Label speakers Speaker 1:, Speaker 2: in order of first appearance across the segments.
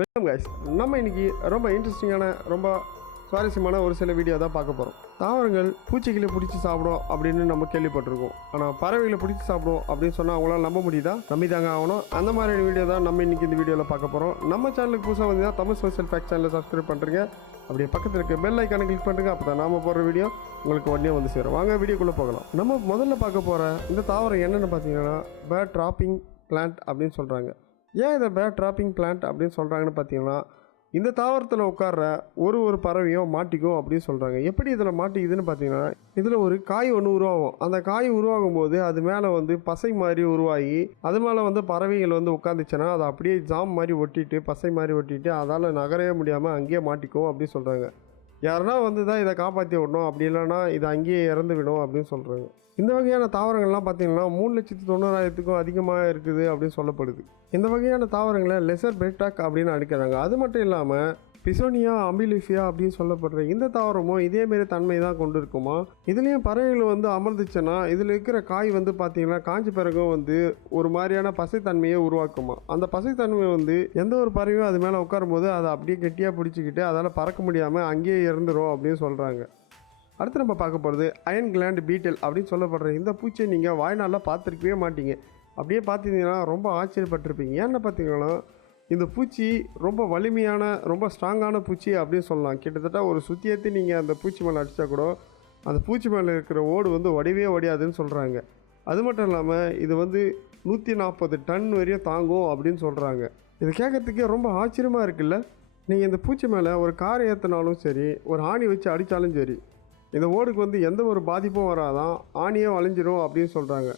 Speaker 1: Welcome guys நம்ம இன்னைக்கு ரொம்ப இன்ட்ரெஸ்டிங்கான ரொம்ப சுவாரஸ்யமான ஒரு சில வீடியோ தான் பார்க்க போகிறோம் தாவரங்கள் பூச்சிகளை பிடிச்சி சாப்பிடும் அப்படின்னு நம்ம கேள்விப்பட்டிருக்கோம். ஆனால் பறவைகளை பிடிச்சி சாப்பிடும் அப்படின்னு சொன்னால் அவங்களால நம்ப முடியுதா? நம்பி தாங்க ஆகணும். அந்த மாதிரியான வீடியோ தான் நம்ம இன்றைக்கி இந்த வீடியோவில் பார்க்க போகிறோம் நம்ம சேனலுக்கு புதுசாக வந்தீங்கன்னா தமிழ் சோஷியல் ஃபேக்ட் சேனலில் சப்ஸ்கிரைப் பண்ணுறீங்க அப்படியே பக்கத்தில் இருக்க பெல் ஐக்கானை கிளிக் பண்ணுங்க. அப்போ தான் நாம் போடுற வீடியோ உங்களுக்கு உடனே வந்து சேரும். வாங்க வீடியோக்குள்ளே போகலாம். நம்ம முதல்ல பார்க்க போகிற இந்த தாவரம் என்னென்னு பார்த்தீங்கன்னா பேட் ட்ராப்பிங் பிளான்ட் அப்படின்னு சொல்கிறாங்க ஏன் இதை பேட் ட்ராப்பிங் பிளான்ட் அப்படின்னு சொல்கிறாங்கன்னு பார்த்தீங்கன்னா இந்த தாவரத்தில் உட்கார்ற ஒரு ஒரு பறவையும் மாட்டிக்கும் அப்படின்னு சொல்கிறாங்க எப்படி இதில் மாட்டிக்குதுன்னு பார்த்தீங்கன்னா இதில் ஒரு காய் ஒன்று உருவாகும். அந்த காய் உருவாகும் போது அது மேலே வந்து பசை மாதிரி உருவாகி அது மேலே வந்து பறவைகள் வந்து உட்காந்துச்சுன்னா அதை அப்படியே ஜாம் மாதிரி ஒட்டிட்டு பசை மாதிரி ஒட்டிட்டு அதால் நகரவே முடியாமல் அங்கேயே மாட்டிக்கும் அப்படின்னு சொல்கிறாங்க யாருன்னா வந்து தான் இதை காப்பாற்றி விடணும். அப்படி இல்லைன்னா இதை அங்கேயே இறந்து விடும் அப்படின்னு சொல்கிறாங்க இந்த வகையான தாவரங்கள்லாம் பார்த்திங்கன்னா மூணு லட்சத்து தொண்ணூறாயிரத்துக்கும் அதிகமாக இருக்குது அப்படின்னு சொல்லப்படுது. இந்த வகையான தாவரங்களை லெசர் பெட்டாக் அப்படின்னு அடிக்கிறாங்க அது மட்டும் இல்லாமல் பிசோனியா அம்பிலிஃபியா அப்படின்னு சொல்லப்படுற இந்த தாவரமும் இதேமாரி தன்மை தான் கொண்டு இருக்குமா இதுலேயும் பறவைகள் வந்து அமர்ந்துச்சுன்னா இதில் இருக்கிற காய் வந்து பார்த்தீங்கன்னா காஞ்சி பிறகும் வந்து ஒரு மாதிரியான பசைத்தன்மையை உருவாக்குமா? அந்த பசைத்தன்மை வந்து எந்த ஒரு பறவையும் அது மேலே உட்காரும்போது அதை அப்படியே கெட்டியாக பிடிச்சிக்கிட்டு அதால் பறக்க முடியாமல் அங்கேயே இறந்துரும் அப்படின்னு சொல்கிறாங்க அடுத்து நம்ம பார்க்க போகிறது அயன் கிளாண்ட் பீட்டல் அப்படின்னு சொல்லப்படுற இந்த பூச்சியை நீங்கள் வாய்நாளில் பார்த்துருக்கவே மாட்டீங்க. அப்படியே பார்த்தீங்கன்னா ரொம்ப ஆச்சரியப்பட்டிருப்பீங்க. ஏன்னு பார்த்தீங்கன்னா இந்த பூச்சி ரொம்ப வலிமையான ரொம்ப ஸ்ட்ராங்கான பூச்சி அப்படின்னு சொல்லலாம். கிட்டத்தட்ட ஒரு சுத்தியத்தை நீங்கள் அந்த பூச்சி மேலே அடித்தா கூட அந்த பூச்சி மேலே இருக்கிற ஓடு வந்து வடிவே வடியாதுன்னு சொல்கிறாங்க அது மட்டும் இல்லாமல் இது வந்து நூற்றி நாற்பது டன் வரையும் தாங்கும் அப்படின்னு சொல்கிறாங்க இது கேட்கறதுக்கே ரொம்ப ஆச்சரியமாக இருக்குல்ல? நீங்கள் இந்த பூச்சி மேலே ஒரு காரை ஏற்றினாலும் சரி ஒரு ஆணி வச்சு அடித்தாலும் சரி இந்த ஓடுக்கு வந்து எந்த ஒரு பாதிப்பும் வராதான் ஆணியே வளைஞ்சிரும் அப்படின்னு சொல்கிறாங்க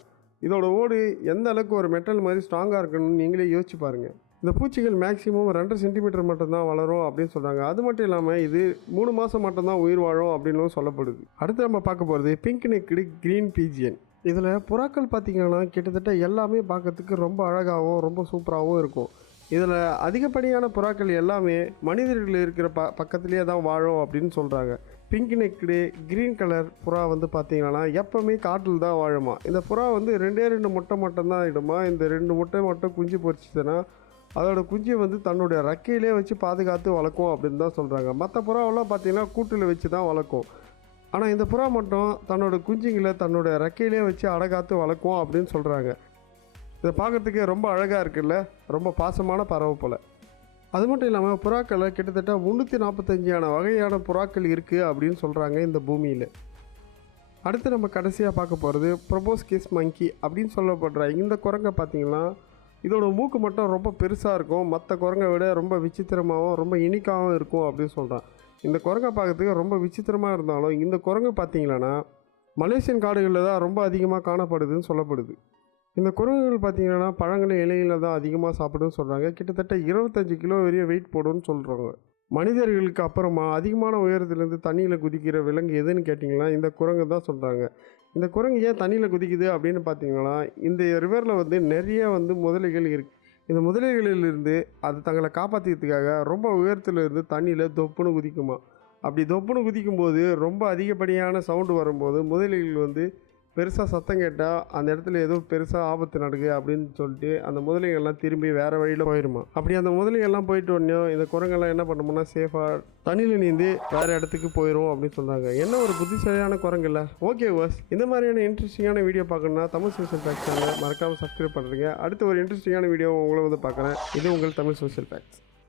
Speaker 1: இதோட ஓடு எந்த அளவுக்கு ஒரு மெட்டல் மாதிரி ஸ்ட்ராங்காக இருக்கணும்னு நீங்களே யோசிச்சு பாருங்கள் இந்த பூச்சிகள் மேக்ஸிமம் ரெண்டு சென்டிமீட்டர் மட்டும்தான் வளரும் அப்படின்னு சொல்கிறாங்க அது மட்டும் இல்லாமல் இது மூணு மாதம் மட்டும்தான் உயிர் வாழும் அப்படின்னு சொல்லப்படுது. அடுத்து நம்ம பார்க்க போகிறது பிங்க் நெக்டு க்ரீன் பீஜியன் இதில் புறாக்கள் பார்த்திங்கன்னா கிட்டத்தட்ட எல்லாமே பார்க்கறதுக்கு ரொம்ப அழகாகவும் ரொம்ப சூப்பராகவும் இருக்கும். இதில் அதிகப்படியான புறாக்கள் எல்லாமே மனிதர்கள் இருக்கிற ப பக்கத்துலேயே தான் வாழும் அப்படின்னு சொல்கிறாங்க பிங்க் நெக்டு க்ரீன் கலர் புறா வந்து பார்த்தீங்கன்னா எப்போவுமே காட்டில் தான் வாழுமா. இந்த புறா வந்து ரெண்டே ரெண்டு முட்டை மட்டும்தான் இடுமா? இந்த ரெண்டு முட்டை மட்டும் குஞ்சு பொறிச்சுதுன்னா அதோட குஞ்சை வந்து தன்னுடைய ரெக்கையிலே வச்சு பாதுகாத்து வளர்க்கும் அப்படின்னு தான் சொல்கிறாங்க மற்ற புறாவெல்லாம் பார்த்தீங்கன்னா கூட்டில் வச்சு தான் வளர்க்கும். ஆனால் இந்த புறா மட்டும் தன்னோட குஞ்சுங்களை தன்னோட ரெக்கையிலே வச்சு அடகாத்து வளர்க்கும் அப்படின்னு சொல்கிறாங்க இதை பார்க்குறதுக்கே ரொம்ப அழகாக இருக்குல்ல? ரொம்ப பாசமான பறவை போல். அது மட்டும் இல்லாமல் புறாக்களை கிட்டத்தட்ட முந்நூற்றி நாற்பத்தஞ்சான வகையான புறாக்கள் இருக்குது அப்படின்னு சொல்கிறாங்க இந்த பூமியில். அடுத்து நம்ம கடைசியாக பார்க்க போகிறது ப்ரொபோஸ் கிஸ் மங்கி அப்படின்னு சொல்லப்படுற இந்த குரங்கை பார்த்தீங்கன்னா இதோட மூக்கு மட்டும் ரொம்ப பெருசாக இருக்கும். மற்ற குரங்கை விட ரொம்ப விசித்திரமாகவும் ரொம்ப இனிக்காகவும் இருக்கும் அப்படின்னு சொல்கிறான் இந்த குரங்கை பார்க்கறதுக்கு ரொம்ப விசித்திரமாக இருந்தாலும் இந்த குரங்கு பார்த்தீங்கன்னா மலேசியன் காடுகளில் தான் ரொம்ப அதிகமாக காணப்படுதுன்னு சொல்லப்படுது. இந்த குரங்குகள் பார்த்தீங்கன்னா பழங்களை இலையில தான் அதிகமாக சாப்பிடுன்னு சொல்கிறாங்க கிட்டத்தட்ட இருபத்தஞ்சு கிலோ வரையும் வெயிட் போடுன்னு சொல்கிறாங்க மனிதர்களுக்கு அப்புறமா அதிகமான உயரத்துலேருந்து தண்ணியில் குதிக்கிற விலங்கு எதுன்னு கேட்டிங்கன்னா இந்த குரங்கு தான் சொல்கிறாங்க இந்த குரங்கு ஏன் தண்ணியில் குதிக்குது அப்படின்னு பார்த்தீங்கன்னா இந்த ரிவரில் வந்து நிறைய வந்து முதலைகள் இருக்குது இந்த முதலைகளிலிருந்து அது தங்களை காப்பாற்றிக்கிறதுக்காக ரொம்ப உயரத்தில் இருந்து தண்ணியில் தொப்புன்னு குதிக்குமா? அப்படி தொப்புன்னு குதிக்கும்போது ரொம்ப அதிகப்படியான சவுண்டு வரும்போது முதலைகள் வந்து பெருசாக சத்தம் கேட்டால் அந்த இடத்துல ஏதோ பெருசாக ஆபத்து நடக்குது அப்படின்னு சொல்லிட்டு அந்த முதலைகள்லாம் திரும்பி வேறு வழியில் போயிடுமா அப்படி அந்த முதலைகள்லாம் போயிட்டு உடனே இந்த குரங்கெல்லாம் என்ன பண்ணோம்னா சேஃபாக தண்ணியில் நீந்தி வேறு இடத்துக்கு போயிடும் அப்படின்னு சொல்கிறாங்க என்ன ஒரு புத்திசாலியான குரங்கு இல்லை ஓகே வாஸ் இந்த மாதிரியான இன்ட்ரெஸ்டிங்கான வீடியோ பார்க்கணுன்னா தமிழ் சோஷியல் ஃபேக்ஸ் சேனல் மறக்காமல் சப்ஸ்கிரைப் பண்ணுறீங்க அடுத்த ஒரு இன்ட்ரெஸ்டிங்கான வீடியோ உங்களை வந்து பார்க்குறேன். இது உங்கள் தமிழ் சோஷியல் ஃபேக்ஸ்